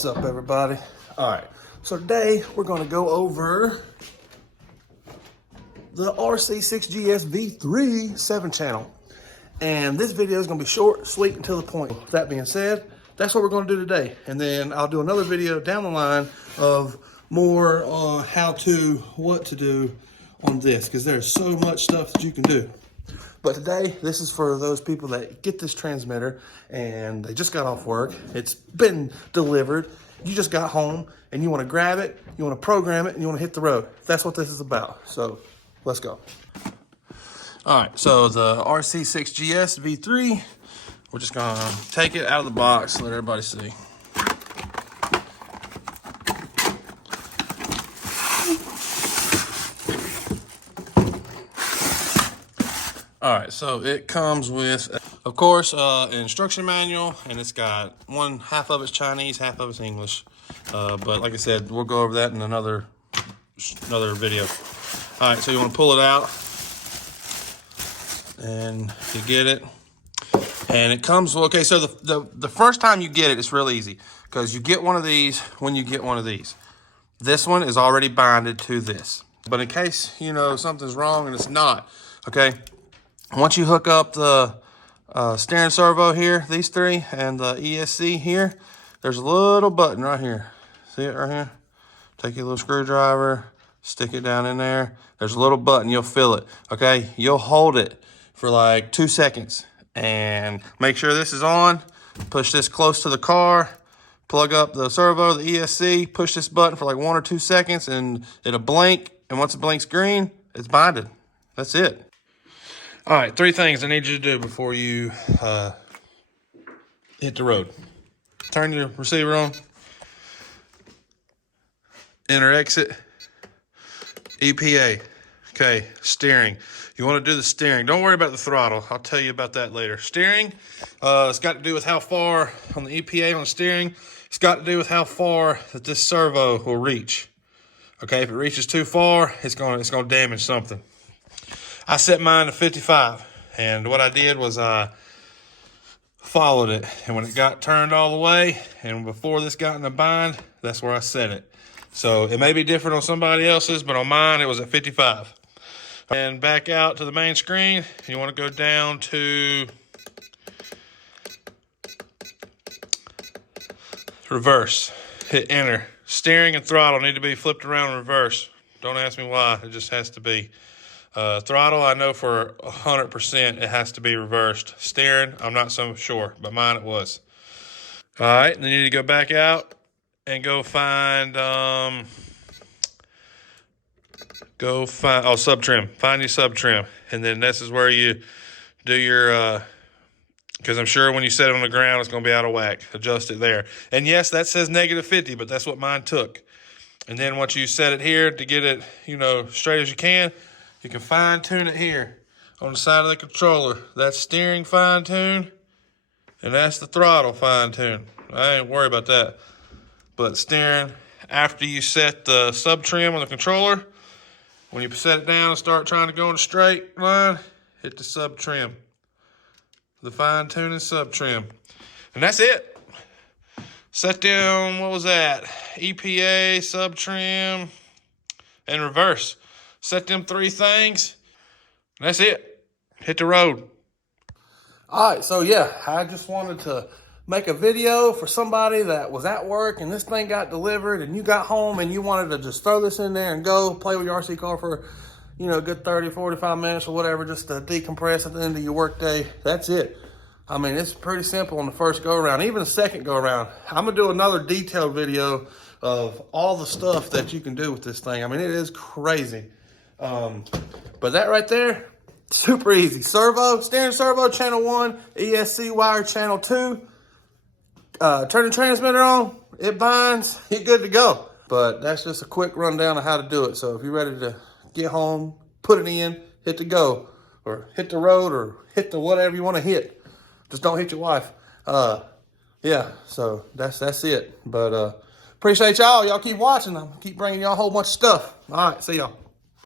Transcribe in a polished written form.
What's up, everybody? All right, so today we're going to go over the RC6GS V3 7-channel. And this video is going to be short, sweet, and to the point. That being said, that's what we're going to do today. And then I'll do another video down the line of more how to, what to do on this, because there's so much stuff that you can do. But today, this is for those people that get this transmitter and they just got off work. It's been delivered. You just got home and you want to grab it, you want to program it, and you want to hit the road. That's what this is about. So let's go. All right, so the RC6GS V3, we're just going to take it out of the box, let everybody see. All right, so it comes with, of course, an instruction manual, and it's got half of it's Chinese, half of it's English. But like I said, we'll go over that in another video. All right, so you want to pull it out, and you get it, and it comes. Okay, so the first time you get it, it's real easy because you get one of these when you get one of these. This one is already binded to this, but in case you know something's wrong and it's not, okay. Once you hook up the steering servo here, these three, and the ESC here, there's a little button right here. See it right here? Take your little screwdriver, stick it down in there. There's a little button, you'll feel it, okay? You'll hold it for like 2 seconds and make sure this is on. Push this close to the car, plug up the servo, the ESC, push this button for like 1 or 2 seconds and it'll blink. And once it blinks green, it's binded. That's it. All right, 3 things I need you to do before you hit the road. Turn your receiver on. Enter exit. EPA. Okay, steering. You want to do the steering. Don't worry about the throttle. I'll tell you about that later. Steering, it's got to do with how far on the EPA on the steering. It's got to do with how far that this servo will reach. Okay, if it reaches too far, it's going to damage something. I set mine to 55, and what I did was I followed it, and when it got turned all the way, and before this got in a bind, that's where I set it. So it may be different on somebody else's, but on mine, it was at 55. And back out to the main screen, you want to go down to reverse. Hit enter. Steering and throttle need to be flipped around in reverse. Don't ask me why, it just has to be. Throttle, I know for 100% it has to be reversed. Steering, I'm not so sure, but mine it was. All right, then you need to go back out and go find sub trim. Find your sub trim, and then this is where you do your because I'm sure when you set it on the ground, it's going to be out of whack. Adjust it there. And yes, that says -50, but that's what mine took. And then once you set it here to get it, straight as you can fine tune it here on the side of the controller. That's steering fine tune, and that's the throttle fine tune. I ain't worried about that. But steering, after you set the sub trim on the controller, when you set it down and start trying to go in a straight line, hit the sub trim. The fine tuning sub trim. And that's it. Set down, what was that? EPA, sub trim, and reverse. Set them 3 things. And that's it. Hit the road. All right, so yeah, I just wanted to make a video for somebody that was at work and this thing got delivered and you got home and you wanted to just throw this in there and go play with your RC car for, a good 30, 45 minutes or whatever, just to decompress at the end of your work day. That's it. I mean, it's pretty simple on the first go around, even the second go around. I'm gonna do another detailed video of all the stuff that you can do with this thing. I mean, it is crazy. But that right there, super easy. Servo, steering servo, channel 1, ESC wire, channel 2. Turn the transmitter on, it binds, you're good to go. But that's just a quick rundown of how to do it. So if you're ready to get home, put it in, hit the go, or hit the road, or hit the whatever you want to hit. Just don't hit your wife. Yeah, so that's it. But appreciate y'all. Y'all keep watching. I'll keep bringing y'all a whole bunch of stuff. All right, see y'all.